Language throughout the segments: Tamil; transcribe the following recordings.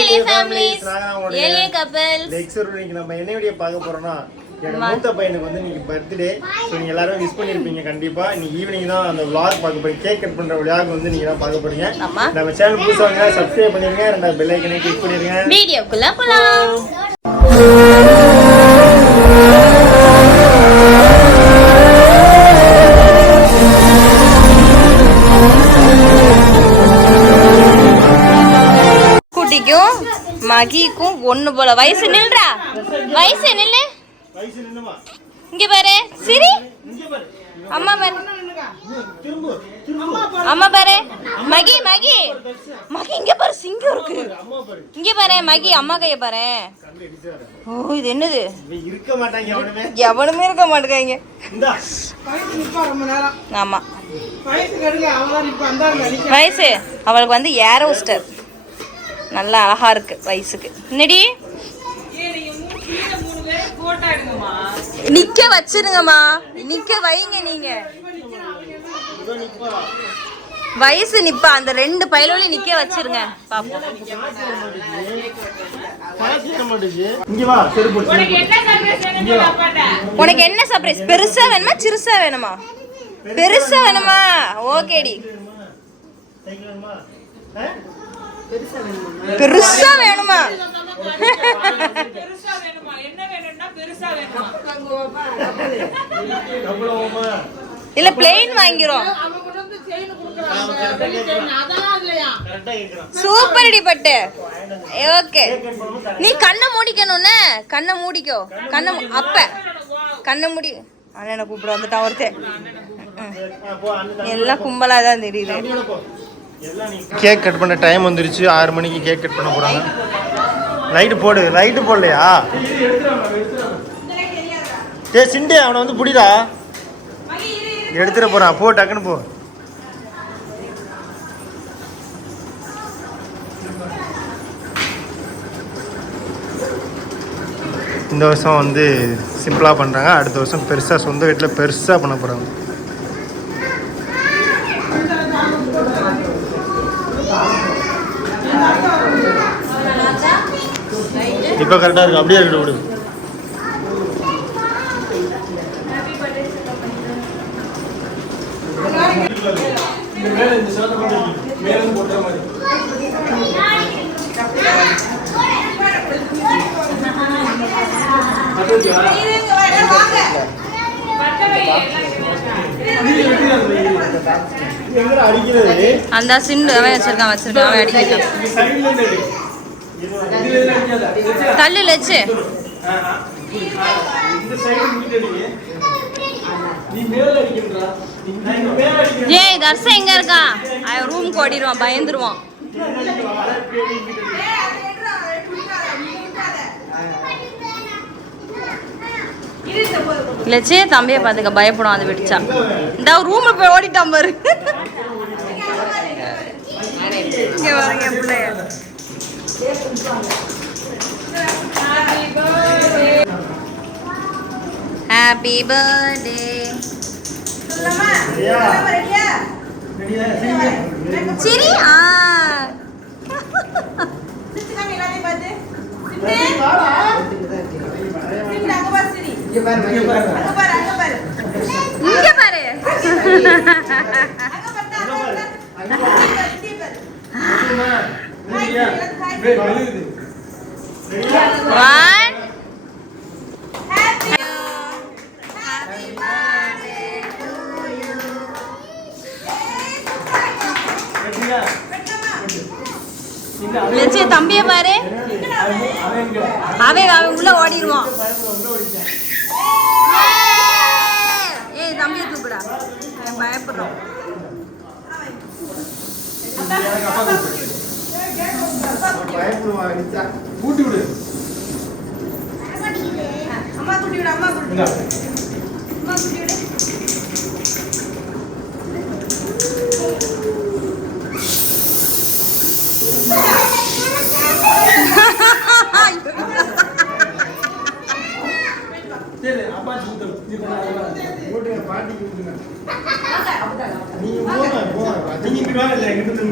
எளிய ஃபேமிலிஸ், எளிய கப்பல்ஸ். லெக்சர் இன்னைக்கு நம்ம என்ன வீடியோ பார்க்க போறோம்னா, என்னோட மூத்த பையனுக்கு வந்து இன்னைக்கு பர்த்டே. ஸோ நீங்க எல்லாரும் விஷ் பண்ணிருப்பீங்க கண்டிப்பா. இன்னைக்கு ஈவினிங் தான் அந்த vlog பார்க்க போறீங்க. கேக் கட் பண்ற vlog வந்து நீங்க தான் பார்க்க போறீங்க. நம்ம சேனல் புதுசாங்க சப்ஸ்கிரைப் பண்ணிருங்க, ரெண்டா பெல் ஐகானை கிளிக் பண்ணிருங்க. வீடியோக்குள்ள போலாம். குட்டிக்கும் மகிக்கும் ஒண்ணு போல. வயசு நில்றா, வயசு நில்லு, இங்க பாரு சிரி, அம்மா பாரு, அம்மா பாரு, மகி மகி மகி இங்க பாரு, சிங்கம் இருக்கு இங்க பாரு. மகி அம்மா கைய பாரு. ஓ இது என்னது? இருக்க மாட்டாங்க, எவனுமே இருக்க மாட்டேங்க. ஆமா வயசு அவளுக்கு வந்து ஏர் ஹோஸ்டர், நல்லா அழகா இருக்கு வயசுக்கு. என்னடி நிக்க வச்சிருங்கம்மா, நிக்க வைங்க. நீங்க வயசு நிப்பா, அந்த ரெண்டு பையலோலையும் நிக்க வச்சிருங்க பாப்போம். உனக்கு என்ன சர்ப்ரைஸ்? பெருசா வேணுமா சிறுசா வேணுமா? பெருசா வேணுமா? ஓகேடி, பெருசா வேணுமா? இல்ல பிளெயின் வாங்கிறோம். சூப்பர் டி பட்டு. ஓகே நீ கண்ணை மூடிக்கணும்னு, கண்ணை மூடிக்கோ. கண்ணை அப்ப கண்ணை மூடி. அண்ணனை கூப்பிட வந்துட்டான் ஒருத்தன். எல்லாம் கும்பலா தான் தெரியுது. கேக் கட் பண்ண டைம் வந்துருச்சு. 6 மணிக்கு கேக் கட் பண்ண போறாங்க. லைட்டு போடு. லைட்டு போடலையா? ஏ சிண்டே அவனை வந்து புடிடா, எடுத்துட போறான். போ டக்குன்னு போ. இந்த வருஷம் வந்து சிம்பிளாக பண்ணுறாங்க, அடுத்த வருஷம் பெருசாக சொந்த வீட்டில் பெருசாக பண்ண போகிறாங்க. இப்போ கரெக்டாக இருக்கு, அப்படியே இருக்கு விடு. அந்த சிண்டு அவன் வச்சிருக்கான் அவன் அடிக்கிறான். கல்லு லட்சு ஏய் தர்ச எங்க இருக்கான்? அவன் ரூமுக்கு ஓடிடுவான், பயந்துருவான். லட்சே தம்பியை பார்த்துக்க பயப்படும், அது வெடிச்சா. இந்த ரூம்ல போய் ஓடிட்டான் பாரு. இங்க பாருங்க பிள்ளைய. Happy birthday. சரி இங்க பாரு. தம்பிய பாரு, அவன் உள்ள ஓடிடுவான். ஏய் தம்பியை தூக்குடா, பயப்படுறான். கூட்டி விடு. அம்மா கூட்டி விடு, அம்மா கூட்டி விடு, அம்மா கூட்டி விடு. சரி அப்பா கூட்டு ஓடுங்க, பாட்டி கூட்டுங்க. நீங்க போங்க, நீங்க இங்க வாங்க, இல்ல இங்க வந்து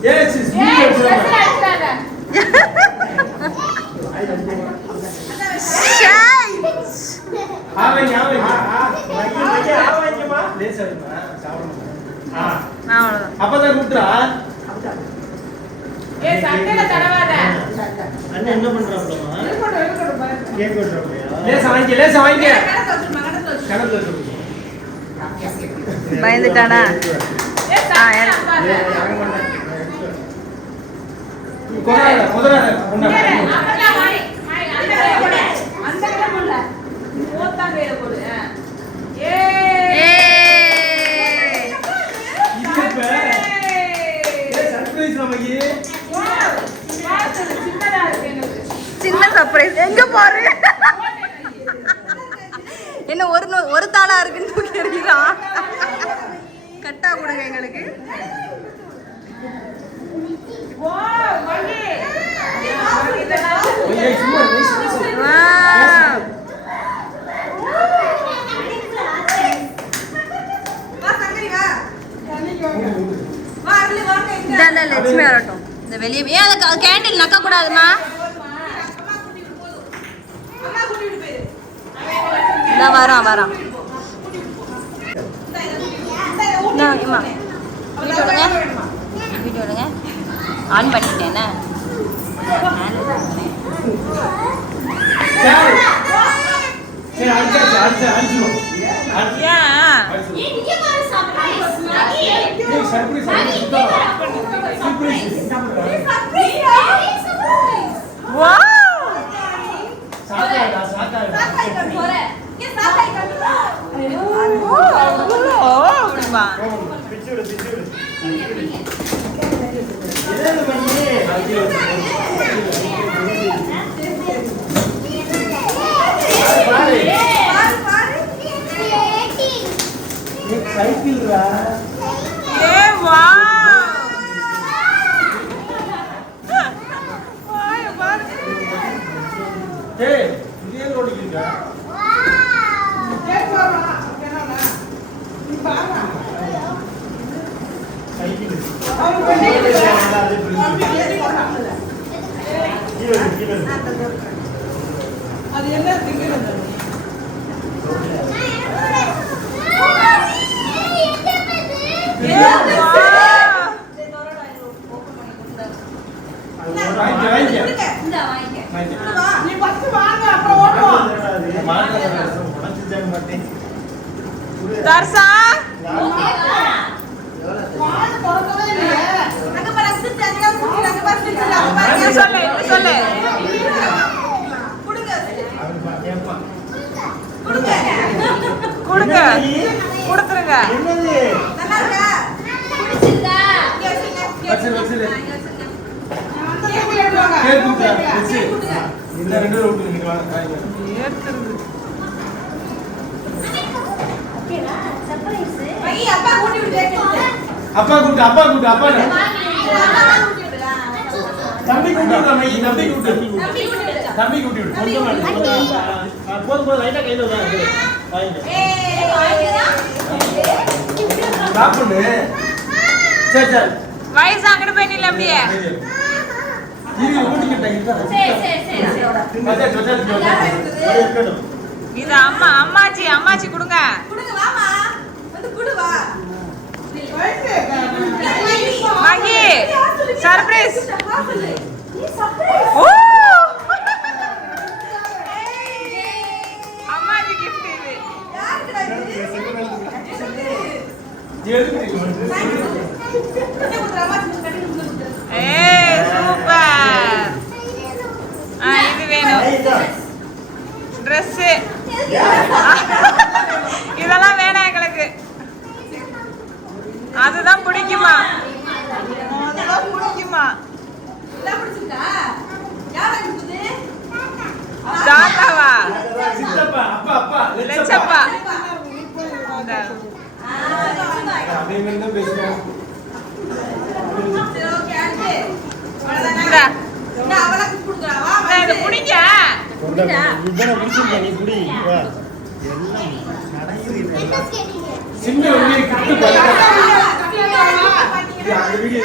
Yes, it's me. அப்பதான் கூப்பிட்டா அண்ணன் என்ன பண்றாப்லமா கேக் வெட்டறாப்லையா லேசா வாங்கிக்க கணத்துல சொல்லு பயந்துட்டானா சின்ன சர்ப்ரைஸ் எங்க பாரு என்ன ஒரு தாளா இருக்குன்னு தூக்கி எறிகிறான் கட்டா கொடுங்க எங்களுக்கு லட்சுமி வரட்டும் இந்த வெளியே ஏன் அதை கேண்டில் நக்க கூடாதுமா வரான் வீடியோ விடுங்க ஆன் பண்ணிட்டேன் அது என்ன திங்கிறது நீ பத்து வாங்க அப்புறம் ஓடுவோம் தர்சா சொல்லு கொடுங்க கொடுத்துருங்க அப்பா கூட்டு தம்பி கூட்டி விடு போதும் லைட்டா கையில சாப்பிடு சரி வயசு அங்கிட்டு போய் நில்ல அப்படியே இது அம்மாச்சி கொடுங்க மகி சர்ப்ரைஸ் அம்மாச்சி கிஃப்ட் இது சூப்பர் இது வேணும் ட்ரெஸ் இதெல்லாம் வேணாம் எங்களுக்கு அதுதான் பிடிக்குமா தாத்தாவா லட்சப்பா அந்த வீடியோ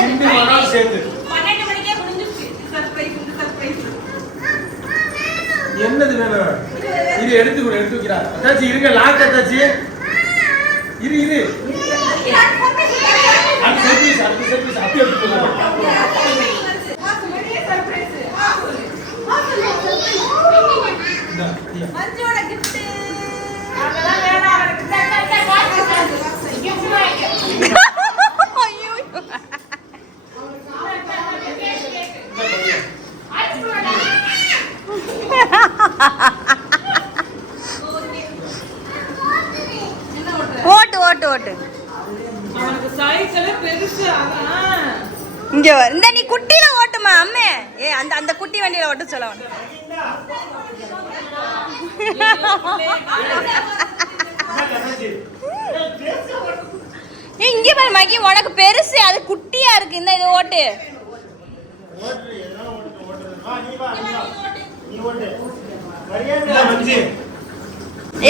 சிந்து மனம் சேர்த்து 12 மணிக்கே முடிஞ்சிருச்சு. சர்ப்ரைஸ் இந்த சர்ப்ரைஸ். என்னது வேணும்? இது எடுத்து வைக்கிறா. அத்தாச்சி இருங்க, லாக் அத்தாச்சி. இரு அடுத்த சர்ப்ரைஸ் அப்படியே எடுத்து போங்க. மஞ்சோட gift. அதெல்லாம் வேணாம். gift வாங்க. ஐயோ ஓட்டு அவனுக்கு சைக்கிள் பெருசு. அதான் இங்க வா. இந்த நீ குட்டில ஓட்டுமா அம்மே? அந்த குட்டி வண்டியில ஓட்ட சொல்ல அவன. இங்க பாரு மகி, உனக்கு பெருசு, அது குட்டியா இருக்கு. இந்த இது ஓட்டு.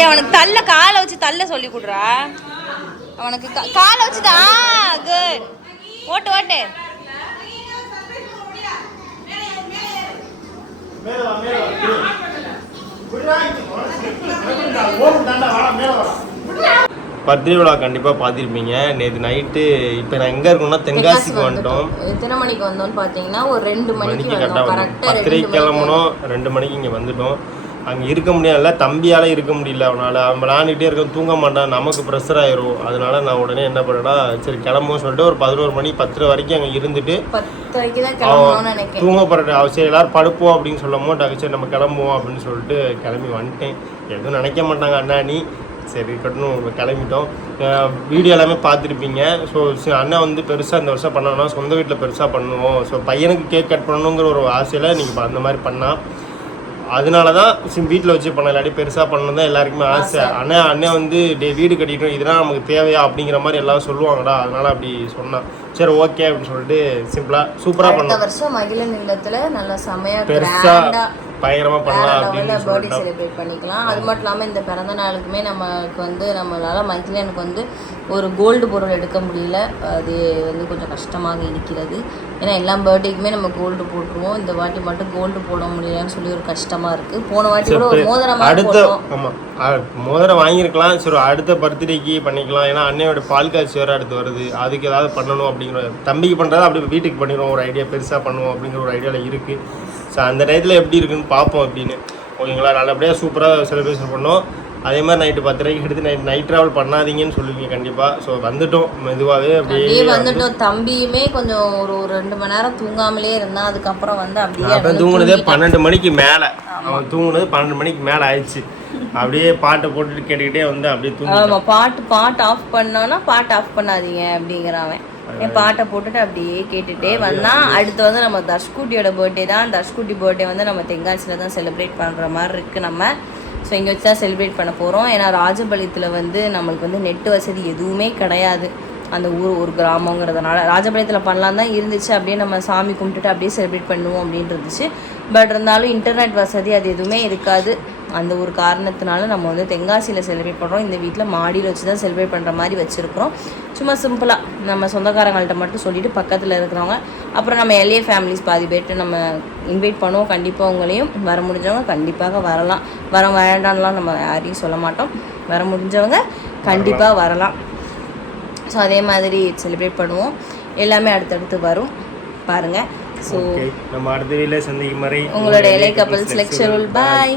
அவனுக்கு தள்ள காலை வச்சு தள்ள சொல்லி கொடுறா. அவனுக்கு காலை வச்சு குட். ஓட்டு பர்த்டே விழா கண்டிப்பாக பார்த்துருப்பீங்க. நேற்று நைட்டு இப்போ நான் எங்கே இருக்கோம்னா தென்காசிக்கு வந்துட்டோம். எத்தனை மணிக்கு வந்தோம்னு பார்த்தீங்கன்னா ஒரு 2 மணிக்கு கரெக்டாக வந்தோம். 10:30 கிளம்பணும், 2 மணிக்கு இங்கே வந்துட்டோம். அங்கே இருக்க முடியல, தம்பியால் இருக்க முடியல. அவனால் அவன் விளாண்டுக்கிட்டே இருக்க, தூங்க மாட்டான், நமக்கு ப்ரெஷர் ஆயிரும். அதனால நான் உடனே என்ன பண்ணேன்னா, சரி கிளம்புன்னு சொல்லிட்டு ஒரு 11 மணி 10 வரைக்கும் அங்கே இருந்துட்டு 10 தான் கிளம்பணும்னு நினைக்கிறேன். தூங்க போகிற அவசியம் எல்லாரும் படுப்போம் அப்படின்னு சொல்லும் போது சரி நம்ம கிளம்புவோம் அப்படின்னு சொல்லிட்டு கிளம்பி வந்துட்டேன். எதுவும் நினைக்க மாட்டாங்க அண்ணா நீ சரி கட்டணும் கிளம்பிட்டோம். வீடியோ எல்லாமே பார்த்துருப்பீங்க. ஸோ அண்ணா வந்து பெருசாக இந்த வருஷம் பண்ணணும்னா சொந்த வீட்டில் பெருசாக பண்ணுவோம். ஸோ பையனுக்கு கேக் கட் பண்ணணுங்கிற ஒரு ஆசையில் நீங்கள் அந்த மாதிரி பண்ணால் அதனால தான் வீட்டில் வச்சு பண்ண இல்லாட்டி பெருசாக பண்ணணும் தான் எல்லாருக்குமே ஆசை. அண்ணன் வந்து வீடு கட்டிட்டோம், இதெல்லாம் நமக்கு தேவையா அப்படிங்கிற மாதிரி எல்லாம் சொல்லுவாங்கடா. அதனால அப்படி சொன்னான். சரி ஓகே அப்படின்னு சொல்லிட்டு சிம்பிளாக சூப்பராக பண்ணோம். வருஷம் மகிழன் இல்லத்தில் நல்லா செமையாக பெருசாக பயங்கரமாக பண்ணலாம் அப்படின்னு பர்த்டே செலிப்ரேட் பண்ணிக்கலாம். அது மட்டும் இல்லாமல் இந்த பிறந்த நாளுக்குமே நமக்கு வந்து நம்மளால் மகிழனுக்கு வந்து ஒரு கோல்டு பொருள் எடுக்க முடியல. அது வந்து கொஞ்சம் கஷ்டமாக இருக்கிறது. ஏன்னா எல்லா பர்த்டேக்குமே நம்ம கோல்டு போட்டுருவோம். இந்த வாட்டி மட்டும் கோல்டு போட முடியலன்னு சொல்லி ஒரு கஷ்டமாக இருக்குது. போன வாட்டி கூட ஒரு மோதிரம் அடுத்த ஆமாம் மோதிரம் வாங்கியிருக்கலாம். சரி அடுத்த பர்த்டேக்கு பண்ணிக்கலாம். ஏன்னா அன்னையோட பால் காய்ச்சி வேறு அடுத்து வருது, அதுக்கு ஏதாவது பண்ணணும் அப்படிங்கிற தம்பிக்கு பண்ணுறது அப்படி வீட்டுக்கு பண்ணிடுவோம். ஒரு ஐடியா பெருசாக பண்ணுவோம் அப்படிங்கிற ஒரு ஐடியாவில் இருக்குது. ஸோ அந்த டயத்தில் எப்படி இருக்குன்னு பார்ப்போம் அப்படின்னு. ஓகேங்களா, நல்லபடியாக சூப்பராக செலிப்ரேஷன் பண்ணோம். அதே மாதிரி நைட்டு 10:30 எடுத்து நைட் ட்ராவல் பண்ணாதீங்கன்னு சொல்லுவீங்க கண்டிப்பாக. ஸோ வந்துட்டோம் மெதுவாகவே அப்படியே வந்துட்டோம். தம்பியுமே கொஞ்சம் ஒரு 2 மணி நேரம் தூங்காமலே இருந்தான். அதுக்கப்புறம் வந்து அப்படியே தூங்குனதே 12 மணிக்கு மேலே. அவன் தூங்குனது 12 மணிக்கு மேலே ஆயிடுச்சு. அப்படியே பாட்டை போட்டுட்டு கேட்டுக்கிட்டே வந்து அப்படியே தூங்க. பாட்டு ஆஃப் பண்ணோன்னா பாட்டு ஆஃப் பண்ணாதீங்க அப்படிங்கிறான். என் பாட்டை போட்டுட்டு அப்படியே கேட்டுகிட்டே வந்தான். அடுத்து வந்து நம்ம தர்ஷ்குட்டியோட பர்த்டே தான். தர்ஷ்குட்டி பர்த்டே வந்து நம்ம தென்காசியில் தான் செலிப்ரேட் பண்ணுற மாதிரி இருக்குது நம்ம. ஸோ இங்கே வச்சு தான் செலிப்ரேட் பண்ண போகிறோம். ஏன்னா ராஜபாளையத்தில் வந்து நம்மளுக்கு வந்து நெட்டு வசதி எதுவுமே கிடையாது. அந்த ஒரு கிராமங்கிறதுனால ராஜபாளையத்தில் பண்ணலாம் தான் இருந்துச்சு. அப்படியே நம்ம சாமி கும்பிட்டுட்டு அப்படியே செலிப்ரேட் பண்ணுவோம் அப்படின்னு இருந்துச்சு. பட் இருந்தாலும் இன்டர்நெட் வசதி அது எதுவுமே இருக்காது. அந்த ஒரு காரணத்தினால நம்ம வந்து தென்காசியில் செலிப்ரேட் பண்ணுறோம். இந்த வீட்டில் மாடியில் வச்சு தான் செலிப்ரேட் பண்ணுற மாதிரி வச்சுருக்கிறோம். சும்மா சிம்பிளாக நம்ம சொந்தக்காரங்கள்ட்ட மட்டும் சொல்லிவிட்டு பக்கத்தில் இருக்கிறவங்க அப்புறம் நம்ம எல்ஏ ஃபேமிலிஸ் பாதி பேர்ட்டு நம்ம இன்வைட் பண்ணுவோம். கண்டிப்பாக உங்களையும் வர முடிஞ்சவங்க கண்டிப்பாக வரலாம். வர வேண்டாம்லாம் நம்ம யாரையும் சொல்ல மாட்டோம். வர முடிஞ்சவங்க கண்டிப்பாக வரலாம். ஸோ அதே மாதிரி செலிப்ரேட் பண்ணுவோம். எல்லாமே அடுத்தடுத்து வரும் பாருங்கள். ஸோ நம்ம அடுத்த வீட்டில் சந்திக்கும் வரை உங்களோட எல்ஏ கப்பல்ஸ் லெக்சர் பாய்.